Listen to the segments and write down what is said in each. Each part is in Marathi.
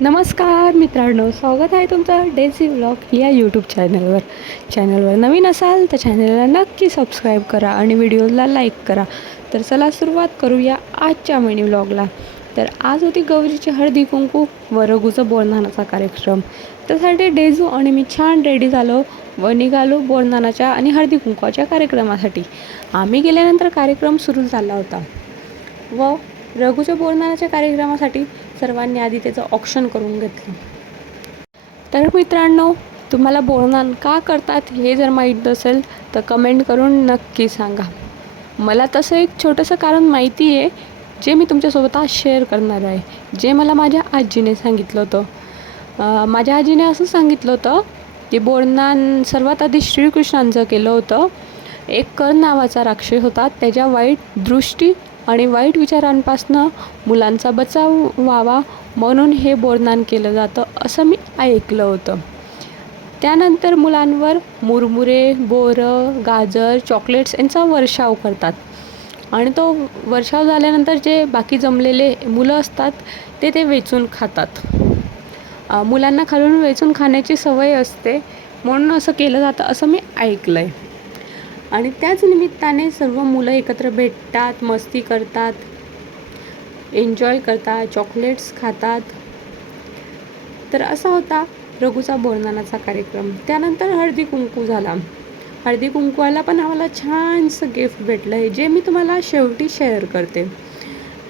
नमस्कार मित्रांनो, स्वागत आहे तुमचं डेझी व्लॉग या यूट्यूब चॅनलवर नवीन असाल तर चॅनलला नक्की सबस्क्राईब करा आणि व्हिडिओला लाईक करा. तर चला सुरुवात करूया आजच्या मिनी व्लॉगला. तर आज होती गौरीची हळदी कुंकू व रघूचं बोरनानाचा कार्यक्रम. त्यासाठी डेझू आणि मी छान रेडी झालो व निघालो बोरनानाच्या आणि हळदी कुंकवाच्या कार्यक्रमासाठी. आम्ही गेल्यानंतर कार्यक्रम सुरू झाला होता व रघूच्या बोरनानाच्या कार्यक्रमासाठी सर्वांनी आधी त्याचं ऑक्शन करून घेतलं. तर मित्रांनो, तुम्हाला बोरनान का करतात हे जर माहीत नसेल तर कमेंट करून नक्की सांगा. मला तसं एक छोटंसं कारण माहिती आहे, जे मी तुमच्यासोबत आज शेअर करणार आहे, जे मला माझ्या आजीने सांगितलं होतं. माझ्या आजीने असं सांगितलं होतं की बोरनान सर्वात आधी श्रीकृष्णांचं केलं होतं. एक कर्ण नावाचा राक्षस होता, त्याच्या वाईट दृष्टी आणि वाईट विचारांपासनं मुलांचा बचाव व्हावा म्हणून हे बोरनान केलं जातं असं मी ऐकलं होतं. त्यानंतर मुलांवर मुरमुरे, बोरं, गाजर, चॉकलेट्स यांचा वर्षाव करतात आणि तो वर्षाव झाल्यानंतर जे बाकी जमलेले मुलं असतात ते वेचून खातात. मुलांना खालून वेचून खाण्याची सवय असते म्हणून असं केलं जातं असं मी ऐकलं आहे. आणि त्याच निमित्ताने सर्व मुलं एकत्र भेटतात, मस्ती करतात, एन्जॉय करतात, चॉकलेट्स खातात. तर असा होता रघूचा बोरनानाचा कार्यक्रम. त्यानंतर हळदी कुंकू झाला. हळदी कुंकवाला पण आम्हाला छानसं गिफ्ट भेटलं आहे, जे मी तुम्हाला शेवटी शेअर करते.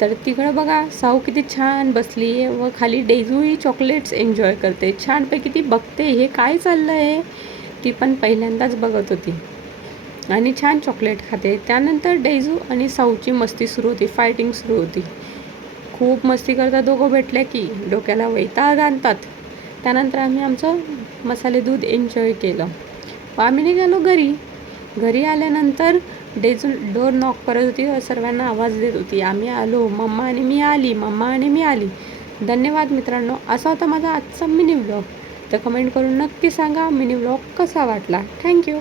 तर तिकडं बघा साऊ किती छान बसली आहे व खाली डेझूही चॉकलेट्स एन्जॉय करते. छानपैकी ती बघते हे काय चाललं आहे, ती पण पहिल्यांदाच बघत होती आणि छान चॉकलेट खाते. त्यानंतर डेझू आणि साऊची मस्ती सुरू होती, फायटिंग सुरू होती. खूप मस्ती करतात दोघं भेटले की डोक्याला वैताग आणतात. त्यानंतर आम्ही आमचं मसाले दूध एन्जॉय केलं. आम्ही निघालो घरी आल्यानंतर डेझू डोर नॉक करत होती व सर्वांना आवाज देत होती, आम्ही आलो, मम्मा आणि मी आली. धन्यवाद मित्रांनो. असा होता माझा आजचा मिनी व्लॉग. तर कमेंट करून नक्की सांगा मिनी व्लॉग कसा वाटला. थँक्यू.